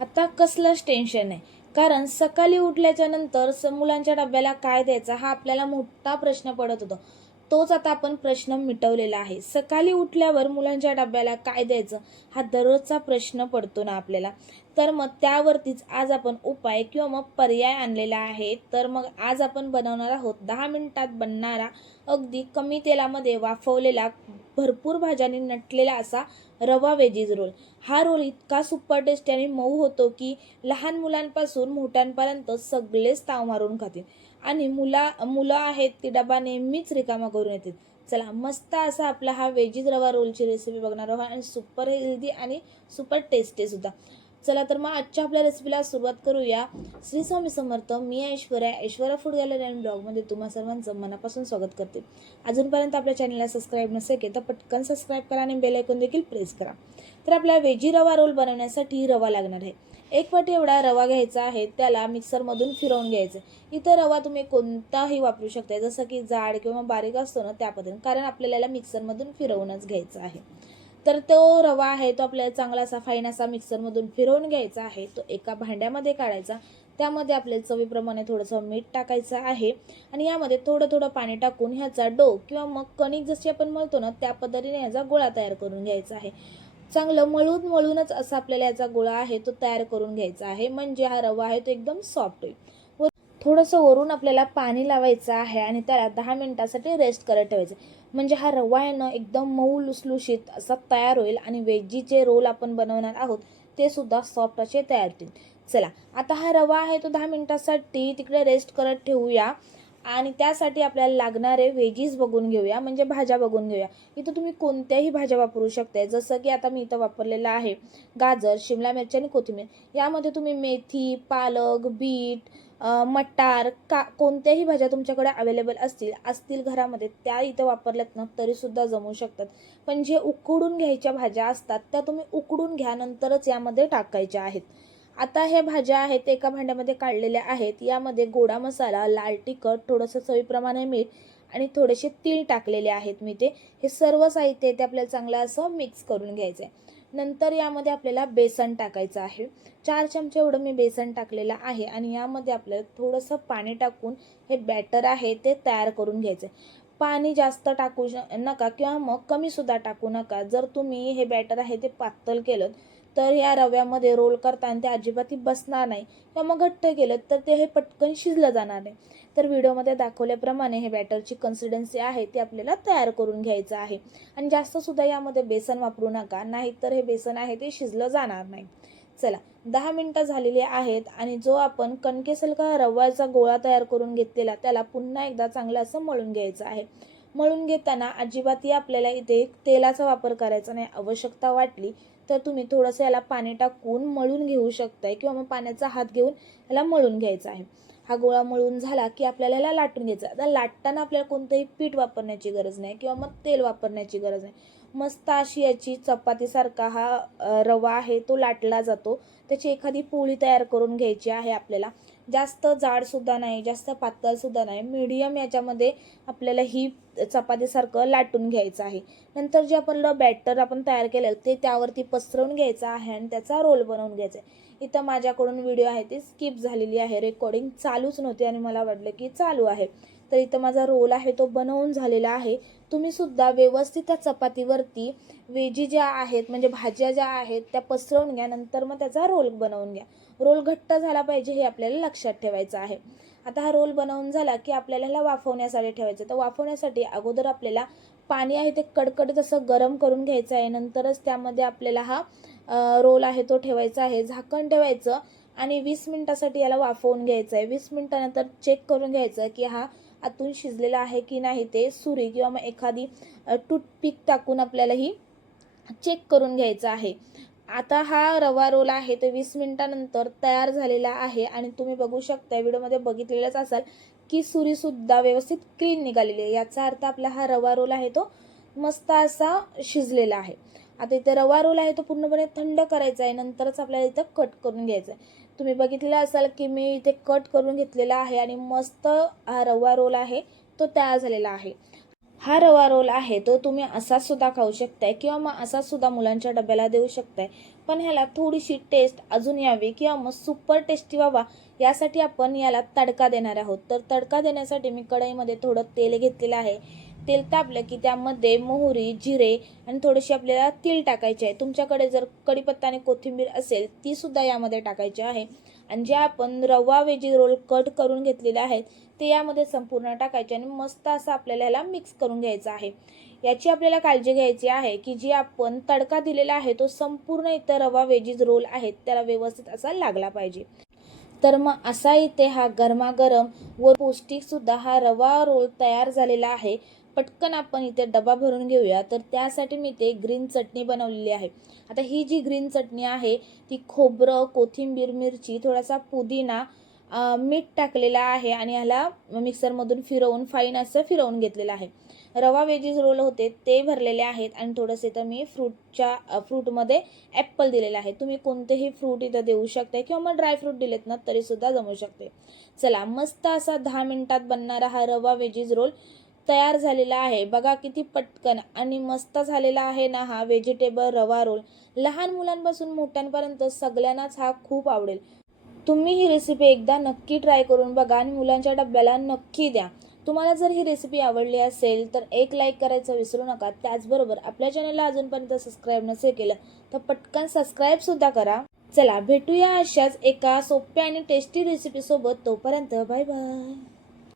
आता कसलंच टेन्शन नाही, कारण सकाळी उठल्याच्या नंतर मुलांच्या डब्याला काय द्यायचा हा आपल्याला मोठा प्रश्न पडत होता. तोच आता आपण प्रश्न मिटवलेला आहे. सकाळी उठल्यावर मुलांच्या डब्याला काय द्यायचं हा दररोजचा प्रश्न पडतो ना आपल्याला. तर मग त्यावरतीच आज आपण उपाय किंवा मग पर्याय आणलेला आहे. तर मग आज आपण बनवणार आहोत 10 मिनिटात बनणारा, अगदी कमी तेलामध्ये वाफवलेला, भरपूर भाज्यांनी नटलेला असा रवा वेजीज रोल. हा रोल इतका सुपर टेस्टी आणि मऊ होतो की लहान मुलांपासून मोठ्यांपर्यंत सगळेच ताव मारून खातील. आणि मुलं आहेत ती डबा नेहमीच रिकामा करून येतील. चला, मस्त असा आपला हा वेजीज रवा रोलची रेसिपी बघणार आहोत आणि सुपर हेल्दी आणि सुपर टेस्टी सुद्धा. चला तर मग आजच्या आपल्या रेसिपीला सुरुवात करूया. श्री स्वामी समर्थ. मी ऐश्वर्या फूड गॅलरी अँड ब्लॉगमध्ये तुम्हा सर्वांचं मनापासून स्वागत करते. अजूनपर्यंत आपल्या चॅनलला सबस्क्राईब नसेल तर पटकन सबस्क्राईब करा आणि बेल आयकॉन देखील प्रेस करा. तर आपल्या वेजी रवा रोल बनवण्यासाठी रवा लागणार आहे. 1 वाटी एवढा रवा घ्यायचा आहे. त्याला मिक्सरमधून फिरवून घ्यायचं. इथं रवा तुम्ही कोणताही वापरू शकता, जसं की जाड किंवा बारीक असतो ना त्या पद्धतीने, कारण आपल्याला मिक्सरमधून फिरवूनच घ्यायचं आहे. तर तो रवा आहे तो आपल्याला चांगला असा फाईन असा मिक्सरमधून फिरवून घ्यायचा आहे. तो एका भांड्यामध्ये काढायचा. त्यामध्ये आपल्याला चवीप्रमाणे थोडंसं मीठ टाकायचं आहे आणि यामध्ये थोडं थोडं पाणी टाकून ह्याचा डो किंवा मग कणिक जशी आपण मळतो ना त्या पद्धतीने ह्याचा गोळा तयार करून घ्यायचा आहे. चांगलं मळूनच असा आपल्याला याचा गोळा आहे तो तयार करून घ्यायचा आहे, म्हणजे हा रवा आहे तो एकदम सॉफ्ट होईल. थोडंसं वरून आपल्याला पाणी लावायचं आहे आणि त्याला 10 मिनिटासाठी रेस्ट करत ठेवायचं, म्हणजे हा रवा आहे ना एकदम मऊ लुसलुशीत असा तयार होईल आणि वेजीचे रोल आपण बनवणार आहोत ते सुद्धा सॉफ्ट असे तयार होतील. चला, आता हा रवा आहे तो 10 मिनिटासाठी तिकडे रेस्ट करत ठेवूया आणि त्यासाठी आपल्याला लागणारे वेजीज बघून घेऊया, म्हणजे भाज्या बघून घेऊया. इथं तुम्ही कोणत्याही भाज्या वापरू शकता, जसं की आता मी इथं वापरलेलं आहे गाजर, शिमला मिरची आणि कोथिंबीर. यामध्ये तुम्ही मेथी, पालक, बीट, मटार, कोणत्याही भाज्या तुमच्याकडे अवेलेबल असतील घरामध्ये त्या इथं वापरल्यात ना तरीसुद्धा जमू शकतात. पण जे उकडून घ्यायच्या भाज्या असतात त्या तुम्ही उकडून घ्या, नंतरच यामध्ये टाकायच्या आहेत. आता हे भाज्या आहेत एका भांड्यामध्ये काढलेल्या आहेत. यामध्ये गोडा मसाला, लाल तिखट, थोडंसं चवीप्रमाणे मीठ आणि थोडेसे तीळ टाकलेले आहेत मी ते. हे सर्व साहित्य ते आपल्याला चांगलं असं मिक्स करून घ्यायचं आहे. नंतर यामध्ये आपल्याला बेसन टाकायचं आहे. 4 चमचे एवढं मी बेसन टाकलेलं आहे आणि यामध्ये आपल्याला थोडंसं पाणी टाकून हे बॅटर आहे ते तयार करून घ्यायचं आहे. पाणी जास्त टाकू नका किंवा मग कमीसुद्धा टाकू नका. जर तुम्ही हे बॅटर आहे ते पातळ केलं तर या रव्यामध्ये रोल करताना ते अजिबातही बसणार नाही किंवा मग घट्ट केलं तर ते हे पटकन शिजलं जाणार नाही. तर व्हिडिओमध्ये दाखवल्याप्रमाणे हे बॅटरची कन्सिस्टन्सी आहे ती आपल्याला तयार करून घ्यायचं आहे. आणि जास्त सुद्धा यामध्ये बेसन वापरू नका, नाहीतर हे बेसन आहे ते शिजलं जाणार नाही. चला, 10 मिनिटं झालेली आहेत आणि जो आपण कणकेसारखा रव्याचा गोळा तयार करून घेतलेला त्याला पुन्हा एकदा चांगलं असं मळून घ्यायचं आहे. मळून घेताना अजिबातही आपल्याला इथे तेलाचा वापर करायचा नाही. आवश्यकता वाटली तर तुम्ही थोडंसं याला पाणी टाकून मळून घेऊ शकताय किंवा मग पाण्याचा हात घेऊन याला मळून घ्यायचा आहे. हा गोळा मळून झाला की आपल्याला याला लाटून घ्यायचा. आता लाटताना आपल्याला कोणतंही पीठ वापरण्याची गरज नाही किंवा मग तेल वापरण्याची गरज नाही. मस्त अशी याची चपातीसारखा हा रवा आहे तो लाटला जातो. त्याची एखादी पोळी तयार करून घ्यायची आहे आपल्याला. जास्त जाडसुद्धा नाही, जास्त पातळसुद्धा नाही, मीडियम याच्यामध्ये आपल्याला ही चपातीसारखं लाटून घ्यायचं आहे. नंतर जे आपलं बॅटर आपण तयार केलं ते त्यावरती पसरवून घ्यायचं आहे आणि त्याचा रोल बनवून घ्यायचा आहे. इथं माझ्याकडून व्हिडिओ आहे ती स्किप झालेली आहे, रेकॉर्डिंग चालूच नव्हती आणि मला वाटलं की चालू आहे. तर इथं माझा रोल आहे तो बनवून झालेला आहे. तुम्ही सुद्धा व्यवस्थित त्या चपातीवरती वेजी ज्या आहेत म्हणजे भाज्या ज्या आहेत त्या पसरवून घ्या, नंतर मग त्याचा रोल बनवून घ्या. रोल घट्ट झाला पाहिजे हे आपल्याला लक्षात ठेवायचं आहे. आता हा रोल बनवून झाला की आपल्याला ह्याला वाफवण्यासाठी ठेवायचं. तर वाफवण्यासाठी अगोदर आपल्याला पाणी आहे ते कडकडीत असं गरम करून घ्यायचं आहे. नंतरच त्यामध्ये आपल्याला हा रोल आहे तो ठेवायचा आहे. झाकण ठेवायचं आणि 20 मिनिटासाठी याला वाफवून घ्यायचं आहे. 20 मिनिटानंतर चेक करून घ्यायचं की हा आतून शिजलेला आहे की नाही ते सुरी किंवा मग एखादी टूथपिक टाकून आपल्याला ही चेक करून घ्यायचं आहे. आता हा रवा रोल आहे तो 20 मिनिटानंतर तयार झालेला आहे आणि तुम्ही बघू शकता व्हिडिओमध्ये बघितलेलंच असाल की सुरीसुद्धा व्यवस्थित क्लीन निघालेली आहे. याचा अर्थ आपला हा रवा रोल आहे तो मस्त असा शिजलेला आहे. आता इथे रवा रोल आहे तो पूर्णपणे थंड करायचा आहे, नंतरच आपल्याला इथं कट करून घ्यायचा आहे. तुम्ही बघितलेलं असाल की मी इथे कट करून घेतलेला आहे आणि मस्त हा रवा रोल आहे तो तयार झालेला आहे. हा रवा रोल आहे तो तुम्ही असाच सुद्धा खाऊ शकताय किंवा मग असाच सुद्धा मुलांच्या डब्याला देऊ शकताय. पण ह्याला थोडीशी टेस्ट अजून यावी किंवा मग सुपर टेस्टी व्हावा यासाठी आपण याला तडका देणार आहोत. तर तडका देण्यासाठी मी कढईमध्ये थोडं तेल घेतलेलं आहे. तेल तापलं की त्यामध्ये मोहरी, जिरे आणि थोडीशी आपल्याला तीळ टाकायचे आहे. तुमच्याकडे जर कढीपत्ता आणि कोथिंबीर असेल ती सुद्धा यामध्ये टाकायची आहे. आणि जे आपण रवा वेजी रोल कट करून घेतलेले आहेत ते यामध्ये संपूर्ण टाकायचे आणि मस्त असं आपल्याला याला मिक्स करून घ्यायचं आहे. याची आपल्याला काळजी घ्यायची आहे की जी आपण तडका दिलेला आहे तो संपूर्ण इथं रवा वेजीज रोल आहेत त्याला व्यवस्थित असा लागला पाहिजे. तर मग असा इथे हा गरमागरम व पौष्टिक सुद्धा हा रवा रोल तयार झालेला आहे. पटकन आपण इथे डबा भरून घेऊया. तर त्यासाठी मी इथे ग्रीन चटणी बनवलेली आहे. आता ही जी ग्रीन चटणी आहे ती खोबरं, कोथिंबीर, मिरची, थोडासा पुदिना, मीठ टाकलेला आहे आणि ह्याला मिक्सरमधून फिरवून फाईन असं फिरवून घेतलेलं आहे. रवा वेजीज रोल होते ते भरलेले आहेत आणि थोडंसं इथं मी फ्रूटमध्ये ॲपल दिलेला आहे. तुम्ही कोणतेही फ्रूट इथं देऊ शकता किंवा मग ड्रायफ्रूट दिलेत ना तरीसुद्धा जमू शकते. चला, मस्त असा 10 मिनिटात बनणारा हा रवा वेजीज रोल तयार झालेला आहे. बघा किती पटकन आणि मस्त झालेला आहे ना हा व्हेजिटेबल रवा रोल. लहान मुलांपासून मोठ्यांपर्यंत सगळ्यांनाच हा खूप आवडेल. तुम्ही ही रेसिपी एकदा नक्की ट्राय करून बघा आणि मुलांच्या डब्याला नक्की द्या. तुम्हाला जर ही रेसिपी आवडली असेल तर एक लाईक करायचं विसरू नका. त्याचबरोबर आपल्या चॅनलला अजूनपर्यंत सबस्क्राईब नसेल केलं तर पटकन सबस्क्राईबसुद्धा करा. चला, भेटूया अशाच एका सोप्या आणि टेस्टी रेसिपीसोबत. तोपर्यंत बाय बाय.